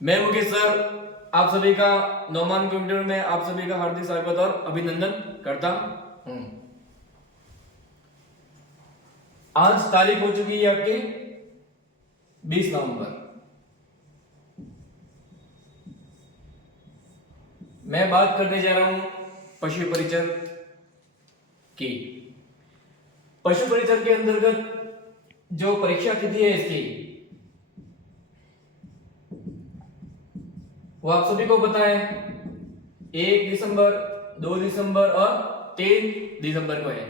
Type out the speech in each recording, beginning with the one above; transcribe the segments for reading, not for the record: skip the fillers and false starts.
मैं मुकेश सर आप सभी का नौमान कंप्यूटर में आप सभी का हार्दिक स्वागत और अभिनंदन करता हूं। आज तारीख हो चुकी है आपकी 20 नवंबर। मैं बात करने जा रहा हूं पशु परिचर की। पशु परिचर के अंतर्गत जो परीक्षा तिथि है इसकी वो आप सभी को पता है 1 दिसंबर, 2 दिसंबर और 3 दिसंबर को है।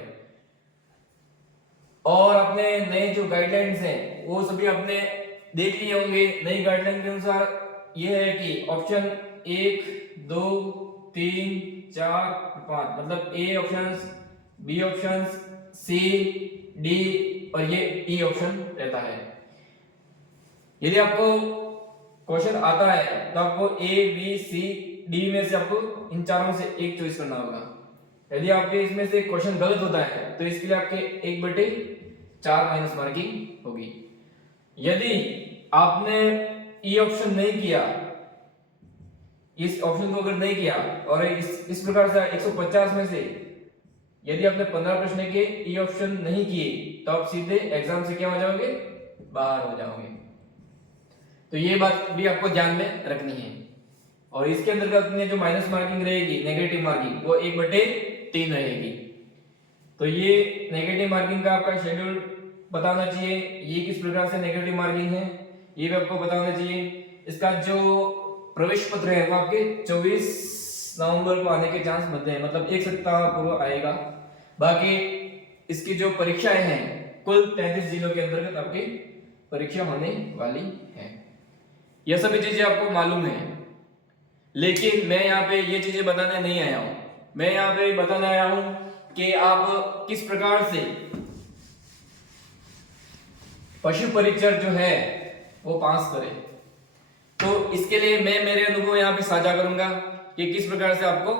और अपने नए जो गाइडलाइंस हैं वो सभी आपने देख लिए होंगे। नई गाइडलाइन के अनुसार ये है कि ऑप्शन 1, 2, 3, 4, 5 मतलब ए ऑप्शंस, बी ऑप्शंस, सी, डी और ये ई ऑप्शन रहता है। यदि आपको क्वेश्चन आता है तो आपको ए, बी, सी, डी में से आपको इन चारों से एक चॉइस करना होगा। यदि आपके इसमें से क्वेश्चन गलत होता है तो इसके लिए आपके 1/4 माइनस मार्किंग होगी। यदि आपने ई ऑप्शन नहीं किया, इस ऑप्शन को अगर नहीं किया और इस प्रकार से 150 में से यदि आपने 15 प्रश्न के ई ऑप्शन नहीं किए तो आप सीधे एग्जाम से क्या हो जाओगे, बाहर हो जाओगे। तो ये बात भी आपको ध्यान में रखनी है। और इसके अंतर्गत में जो माइनस मार्किंग रहेगी, नेगेटिव मार्किंग, वो 1/3 रहेगी। तो ये नेगेटिव मार्किंग का आपका शेड्यूल पता होना चाहिए। ये किस प्रकार से नेगेटिव मार्किंग है ये भी आपको पता होना चाहिए। इसका जो प्रवेश पत्र है वो आपके 24 नवंबर को आने के चांस बनते हैं, मतलब एक सप्ताह पूर्व आएगा। बाकी इसकी जो परीक्षाएं हैं कुल 33 जिलों के अंतर्गत आपकी परीक्षा होने वाली है। यह सभी चीजें आपको मालूम है, लेकिन मैं यहाँ पे ये चीजें बताने नहीं आया हूं। मैं यहाँ पे बताने आया हूं कि आप किस प्रकार से पशु परिचर जो है वो पास करें। तो इसके लिए मैं मेरे अनुभव यहाँ पे साझा करूंगा कि किस प्रकार से आपको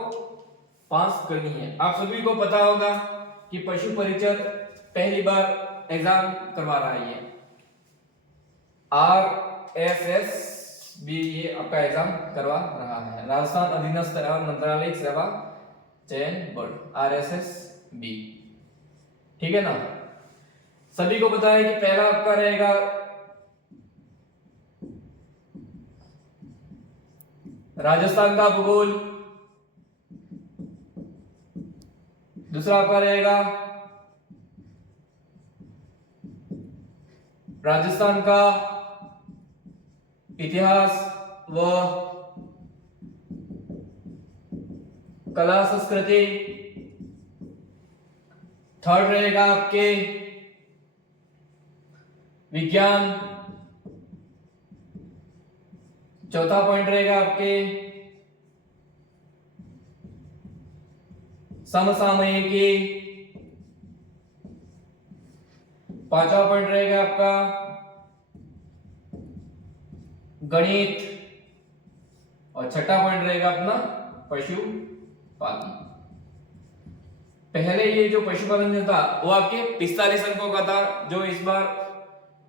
पास करनी है। आप सभी को पता होगा कि पशु परिचर पहली बार एग्जाम करवा रहा है, ये RSSB ये आपका एग्जाम करवा रहा है, राजस्थान अधीनस्थ मंत्रालय सेवा चयन बोर्ड, RSSB। ठीक है ना। सभी को पता है कि पहला आपका रहेगा राजस्थान का भूगोल, दूसरा आपका रहेगा राजस्थान का इतिहास व कला संस्कृति, थर्ड रहेगा आपके विज्ञान, चौथा पॉइंट रहेगा आपके समसामयिकी, पांचवा पॉइंट रहेगा आपका गणित और छठा पॉइंट रहेगा अपना पशुपालन। पहले ये जो पशुपालन जो था वो आपके 45 अंकों का था, जो इस बार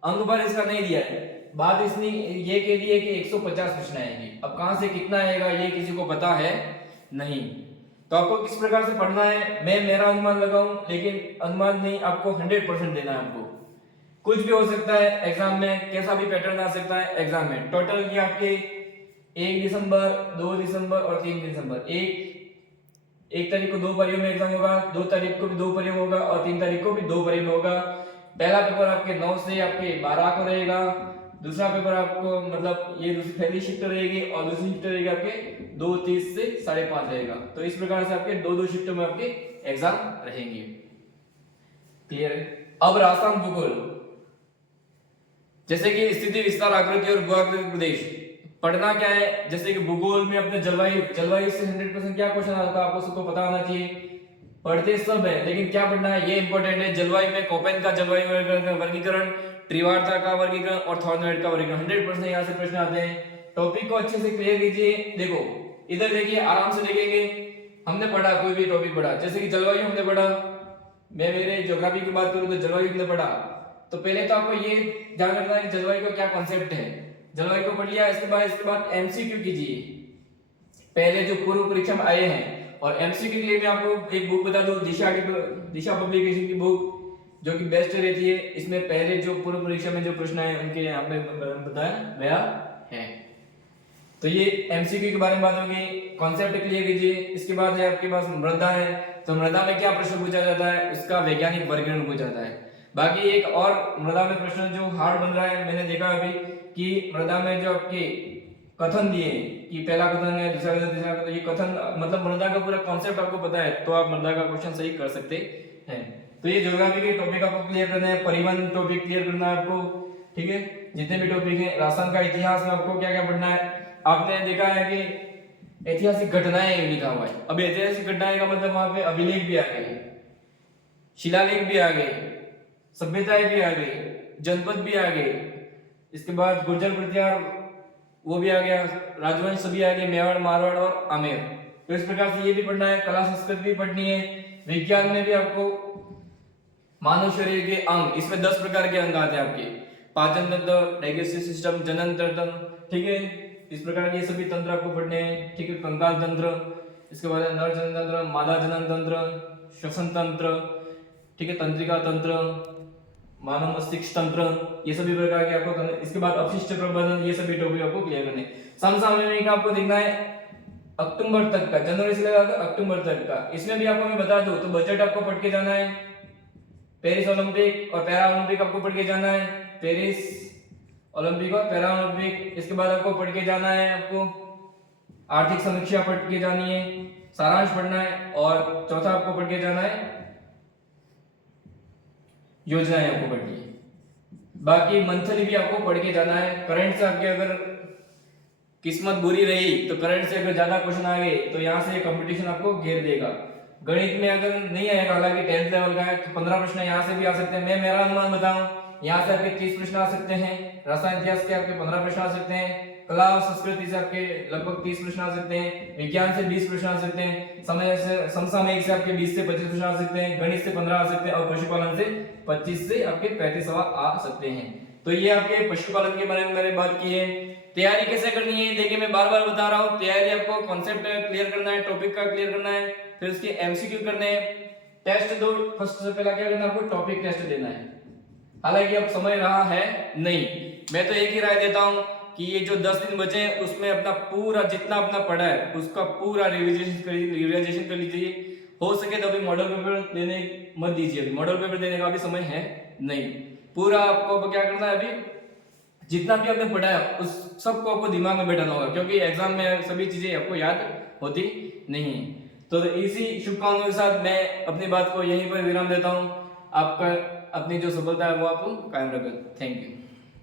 अंक पर इसका नहीं दिया है। बात इसने ये कह दी है कि 150 प्रश्न आएंगे। अब कहां से कितना आएगा ये किसी को पता है नहीं। तो आपको किस प्रकार से पढ़ना है मैं मेरा अनुमान लगाऊं, लेकिन अनुमान नहीं, आपको 100% देना है। आपको कुछ भी हो सकता है एग्जाम में, कैसा भी पैटर्न आ सकता है एग्जाम में। टोटल ये आपके 1 दिसंबर, 2 दिसंबर और 3 दिसंबर, एक तारीख को 2 पारियों में एग्जाम होगा, 2 तारीख को भी 2 पारियों में होगा और 3 तारीख को भी 2 पारियों में होगा। पहला पेपर आपके 9 से आपके 12 को रहेगा, दूसरा पेपर आपको मतलब ये दूसरी पहली शिफ्ट रहेगी और दूसरी शिफ्ट रहेगी आपके 2:30 से 5:30 रहेगा। तो इस प्रकार से आपके दो शिफ्टों में आपके एग्जाम रहेंगे। क्लियर है। अब राजस्थान भूगोल, जैसे कि स्थिति, विस्तार, आकृति और भूआकृति प्रदेश पढ़ना क्या है। जैसे कि भूगोल में अपने जलवायु से 100% क्या क्वेश्चन आता है आपको सबको पता होना चाहिए। पढ़ते सब है लेकिन क्या पढ़ना है ये इंपॉर्टेंट है। जलवायु में कोपेन का जलवायु वर्गीकरण, ट्रिवार्ता का वर्गीकरण और थॉर्नवेट का वर्गीकरण 100% यहाँ से प्रश्न आते हैं। टॉपिक को अच्छे से क्लियर कीजिए। देखो इधर देखिए, आराम से देखेंगे। हमने पढ़ा कोई भी टॉपिक पढ़ा, जैसे कि जलवायु हमने पढ़ा, मैं मेरे ज्योग्राफी की बात करूं तो जलवायु हमने पढ़ा। तो पहले तो आपको ये ध्यान रखना है कि जलवायु का क्या कॉन्सेप्ट है। जलवायु को पढ़ लिया। इसके बाद एमसीक्यू कीजिए, पहले जो पूर्व परीक्षा में आए हैं। और एमसीक्यू के लिए मैं आपको एक बुक बता दूं, दिशा पब्लिकेशन की बुक, जो कि बेस्ट रहती है। इसमें पहले जो पूर्व परीक्षा में जो प्रश्न आए उनके यहाँ पे बताया गया है। तो ये एमसीक्यू के बारे में बात होगी। कॉन्सेप्ट क्लियर कीजिए। इसके बाद है आपके पास मृदा है, तो मृदा में क्या प्रश्न पूछा जाता है, उसका वैज्ञानिक वर्गीकरण पूछा जाता है। बाकी एक और मृदा में प्रश्न जो हार्ड बन रहा है, मैंने देखा अभी कि मृदा में जो आपके कथन दिए कि पहला कथन है, दूसरा कथन, तीसरा कथन, ये कथन मतलब मृदा का पूरा कॉन्सेप्ट आपको पता है तो आप मृदा का क्वेश्चन सही कर सकते हैं। तो ये ज्योग्राफी के टॉपिक आपको क्लियर करना है, परिवहन टॉपिक क्लियर करना है आपको, ठीक है। जितने भी टॉपिक हैं, राजस्थान का इतिहास में आपको क्या क्या पढ़ना है। आपने देखा है कि ऐतिहासिक घटनाएं लिखा हुआ है। अब ऐतिहासिक घटनाएं का मतलब वहां पे अभिलेख भी आ गए, शिलालेख भी आ गए, सभ्यताएं भी आ गई, जनपद भी आ गए। इसके बाद गुर्जर प्रतिहार वो भी आ गया, राजवंश भी आ गए, मेवाड़, मारवाड़ और आमेर। तो इस प्रकार से ये भी पढ़ना है। कला संस्कृति भी पढ़नी है। विज्ञान में भी आपको मानव शरीर के अंग, इसमें 10 प्रकार के अंग आते हैं आपके, पाचन तंत्र, डाइजेस्टिव सिस्टम, जनन तंत्र, ठीक है। इस प्रकार के सभी तंत्र आपको पढ़ने हैं, ठीक है। कंकाल तंत्र, इसके बाद नर जनन तंत्र, मादा जनन तंत्र, श्वसन तंत्र, ठीक है, तंत्रिका तंत्र, मानव मस्तिष्क तंत्र, ये सभी प्रकार के आपको। इसके बाद अपशिष्ट प्रबंधन, ये सभी टॉपिक आपको क्लियर करने। समसामयिक का आपको देखना है अक्टूबर तक का, जनवरी से लेकर अक्टूबर तक का। इसमें भी आपको मैं बता दूं तो बजट आपको पढ़ के जाना है। पेरिस ओलंपिक और पैरा ओलंपिक आपको पढ़ के जाना है, पेरिस ओलंपिक और पैरा ओलंपिक। इसके बाद आपको पढ़ के जाना है, आपको आर्थिक समीक्षा पढ़ के जानी है, सारांश पढ़ना है। और चौथा आपको पढ़ के जाना है योजनाएं आपको पढ़नी है। बाकी मंथली भी आपको पढ़ के जाना है। करंट से आपके अगर किस्मत बुरी रही तो करंट से अगर ज्यादा क्वेश्चन आ गए तो यहाँ से कंपटीशन आपको घेर देगा। गणित में अगर नहीं आएगा, हालांकि 10th लेवल का है, तो 15 प्रश्न यहाँ से भी आ सकते हैं। मैं मेरा अनुमान बताऊं, यहाँ से आपके 30 प्रश्न आ सकते हैं। रसायन इतिहास के आपके 15 प्रश्न आ सकते हैं। कला और संस्कृति से आपके लगभग 30 प्रश्न आ सकते हैं। विज्ञान से 20 प्रश्न आ सकते हैं। समय से समसामयिक से आपके 20 से 25 प्रश्न आ सकते हैं। गणित से 15 आ सकते हैं और पशुपालन से 25 से आपके 35 सवाल आ सकते हैं। तो ये आपके पशुपालन के बारे में मैंने बात की है। तैयारी कैसे करनी है, देखिए मैं बार बार बता रहा हूँ। तैयारी आपको कॉन्सेप्ट क्लियर करना है, टॉपिक का क्लियर करना है, फिर उसके एमसीक्यू करने हैं, टेस्ट दो। फर्स्ट से पहला क्या करना है, आपको टॉपिक टेस्ट देना है। हालांकि अब समय रहा है नहीं, मैं तो एक ही राय देता हूं कि ये जो 10 दिन बचे हैं उसमें अपना पूरा जितना अपना पढ़ा है उसका पूरा रिविजन कर लीजिए। हो सके तो अभी मॉडल पेपर देने मत दीजिए, अभी मॉडल पेपर देने का भी समय है नहीं। पूरा आपको क्या करना है, अभी जितना भी आपने पढ़ा है उस सबको आपको दिमाग में बैठाना होगा, क्योंकि एग्जाम में सभी चीजें आपको याद होती नहीं। तो इसी शुभकामनाओं के साथ मैं अपनी बात को यहीं पर विराम देता हूं। आपका अपनी जो सफलता है वो आप कायम रखें। Thank you.